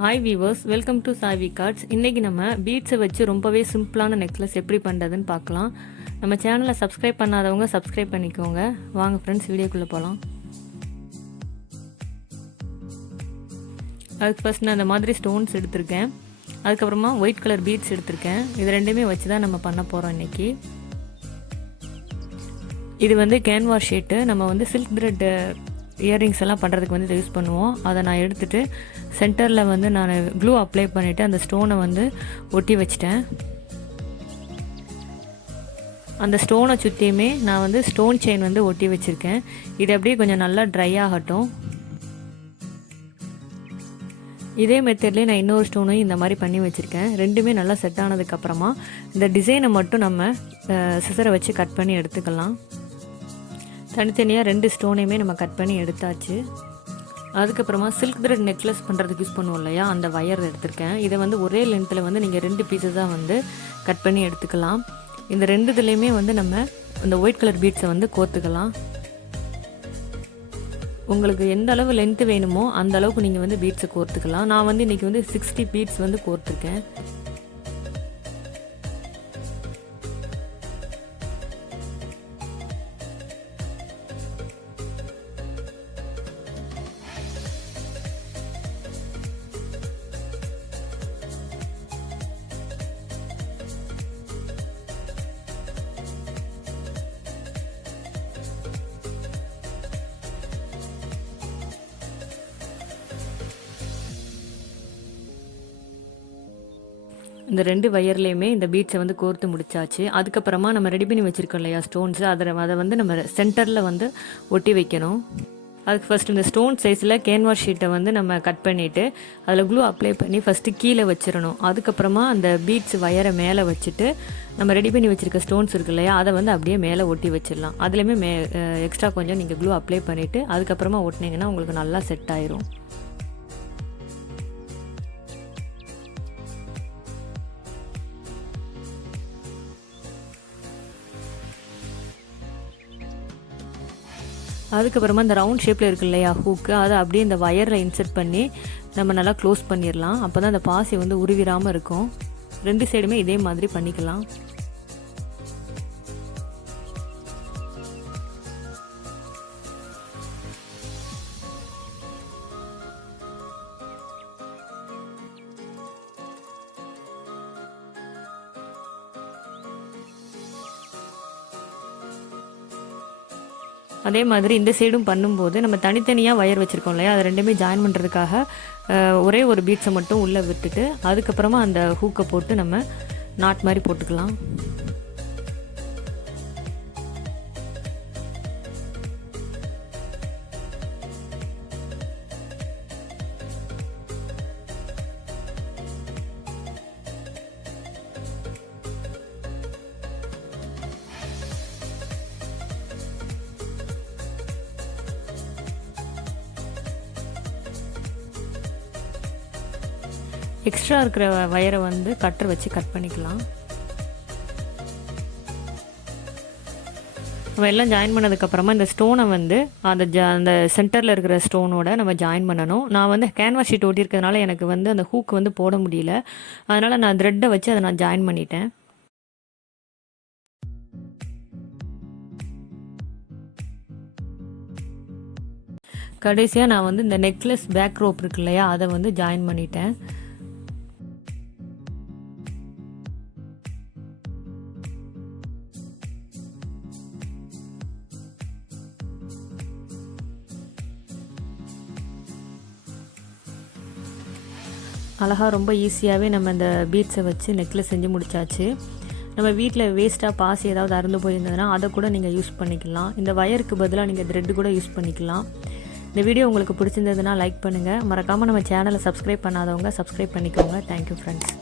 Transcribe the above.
Hi viewers, welcome to Saivik. இன்றைக்கி நம்ம பீட்ஸை வச்சு ரொம்பவே சிம்பிளான நெக்லஸ் எப்படி பண்ணுறதுன்னு பார்க்கலாம். நம்ம சேனலை சப்ஸ்கிரைப் பண்ணாதவங்க சப்ஸ்கிரைப் பண்ணிக்கோங்க. வாங்க ஃப்ரெண்ட்ஸ், வீடியோக்குள்ளே போகலாம். அதுக்கு ஃபஸ்ட் நான் இந்த மாதிரி ஸ்டோன்ஸ் எடுத்திருக்கேன். அதுக்கப்புறமா ஒயிட் கலர் பீட்ஸ் எடுத்திருக்கேன். இது ரெண்டுமே வச்சு தான் நம்ம பண்ண போகிறோம் இன்றைக்கி. இது வந்து கேன்வாஸ் ஷீட்டு. நம்ம வந்து சில்க் த்ரெட் இயரிங்ஸ் எல்லாம் பண்ணுறதுக்கு வந்து யூஸ் பண்ணுவோம். அதை நான் எடுத்துகிட்டு சென்டரில் வந்து நான் க்ளூ அப்ளை பண்ணிவிட்டு அந்த ஸ்டோனை வந்து ஒட்டி வச்சிட்டேன். அந்த ஸ்டோனை சுற்றியுமே நான் வந்து ஸ்டோன் செயின் வந்து ஒட்டி வச்சுருக்கேன். இது அப்படியே கொஞ்சம் நல்லா ட்ரை ஆகட்டும். இதே மெத்தட்லேயே நான் இன்னொரு ஸ்டோனையும் இந்த மாதிரி பண்ணி வச்சுருக்கேன். ரெண்டுமே நல்லா செட் ஆனதுக்கப்புறமா இந்த டிசைனை மட்டும் நம்ம சிசரை வச்சு கட் பண்ணி எடுத்துக்கலாம். தனித்தனியாக ரெண்டு ஸ்டோனையுமே நம்ம கட் பண்ணி எடுத்தாச்சு. அதுக்கப்புறமா சில்க் த்ரெட் நெக்லஸ் பண்ணுறதுக்கு யூஸ் பண்ணுவோம் இல்லையா, அந்த வயர் எடுத்திருக்கேன். இதை வந்து ஒரே லென்த்தில் வந்து நீங்கள் 2 பீஸஸாக வந்து கட் பண்ணி எடுத்துக்கலாம். இந்த 2 இதுலேயுமே வந்து நம்ம இந்த ஒயிட் கலர் பீட்ஸை வந்து கோர்த்துக்கலாம். உங்களுக்கு எந்த அளவு லென்த்து வேணுமோ அந்த அளவுக்கு நீங்கள் வந்து பீட்ஸை கோர்த்துக்கலாம். நான் வந்து இன்றைக்கி வந்து 60 பீட்ஸ் வந்து கோர்த்துருக்கேன். இந்த 2 வயர்லேயுமே இந்த பீட்ஸை வந்து கோர்த்து முடிச்சாச்சு. அதுக்கப்புறமா நம்ம ரெடி பண்ணி வச்சுருக்கோம் இல்லையா ஸ்டோன்ஸு, அதை வந்து நம்ம சென்டரில் வந்து ஒட்டி வைக்கணும். அதுக்கு ஃபஸ்ட்டு இந்த ஸ்டோன் சைஸில் கேன்வாஸ் ஷீட்டை வந்து நம்ம கட் பண்ணிவிட்டு அதில் க்ளூ அப்ளை பண்ணி ஃபஸ்ட்டு கீழே வச்சிடணும். அதுக்கப்புறமா அந்த பீட்ஸ் வயரை மேலே வச்சுட்டு நம்ம ரெடி பண்ணி வச்சுருக்க ஸ்டோன்ஸ் இருக்கு இல்லையா, அதை வந்து அப்படியே மேலே ஒட்டி வச்சிடலாம். அதுலேயுமே எக்ஸ்ட்ரா கொஞ்சம் நீங்கள் க்ளூ அப்ளை பண்ணிவிட்டு அதுக்கப்புறமா ஒட்டினீங்கன்னா உங்களுக்கு நல்லா செட் ஆயிரும். அதுக்கப்புறமா இந்த ரவுண்ட் ஷேப்பில் இருக்கு இல்லையா ஹூக்கு, அதை அப்படியே இந்த வயரில் இன்சர்ட் பண்ணி நம்ம நல்லா க்ளோஸ் பண்ணிடலாம். அப்போ தான் அந்த பாசி வந்து உருவிடாமல் இருக்கும். 2 சைடுமே இதே மாதிரி பண்ணிக்கலாம். அதே மாதிரி இந்த சைடும் பண்ணும்போது நம்ம தனித்தனியாக வயர் வச்சுருக்கோம் இல்லையா, அதை ரெண்டுமே ஜாயின் பண்ணுறதுக்காக ஒரே ஒரு பீட்ஸை மட்டும் உள்ளே விட்டுட்டு அதுக்கப்புறமா அந்த ஹூக்கை போட்டு நம்ம நாட் மாதிரி போட்டுக்கலாம். எக்ஸ்ட்ரா இருக்கிற வயரை வந்து கட்டர் வச்சு கட் பண்ணிக்கலாம். நம்ம எல்லாம் ஜாயின் பண்ணதுக்கப்புறமா இந்த ஸ்டோனை வந்து அந்த சென்டரில் இருக்கிற ஸ்டோனோட நம்ம ஜாயின் பண்ணணும். நான் வந்து கேன்வாஸ் ஷீட் ஓட்டியிருக்கிறதுனால எனக்கு வந்து அந்த ஹூக் வந்து போட முடியல. அதனால் நான் த்ரெட்டை வச்சு அதை நான் ஜாயின் பண்ணிட்டேன். கடைசியாக நான் வந்து இந்த நெக்லஸ் பேக் ரோப் இருக்கு இல்லையா, அதை வந்து ஜாயின் பண்ணிட்டேன். அழகாக ரொம்ப ஈஸியாகவே நம்ம இந்த பீட்ஸை வச்சு நெக்லஸ் செஞ்சு முடிச்சாச்சு. நம்ம வீட்டில் வேஸ்ட்டாக பாசி ஏதாவது அறுந்து போயிருந்ததுன்னா அதை கூட நீங்கள் யூஸ் பண்ணிக்கலாம். இந்த வயருக்கு பதிலாக நீங்கள் த்ரெட்டு கூட யூஸ் பண்ணிக்கலாம். இந்த வீடியோ உங்களுக்கு பிடிச்சிருந்ததுன்னா லைக் பண்ணுங்கள். மறக்காமல் நம்ம சேனலை சப்ஸ்கிரைப் பண்ணாதவங்க சப்ஸ்கிரைப் பண்ணிக்கோங்க. Thank you friends.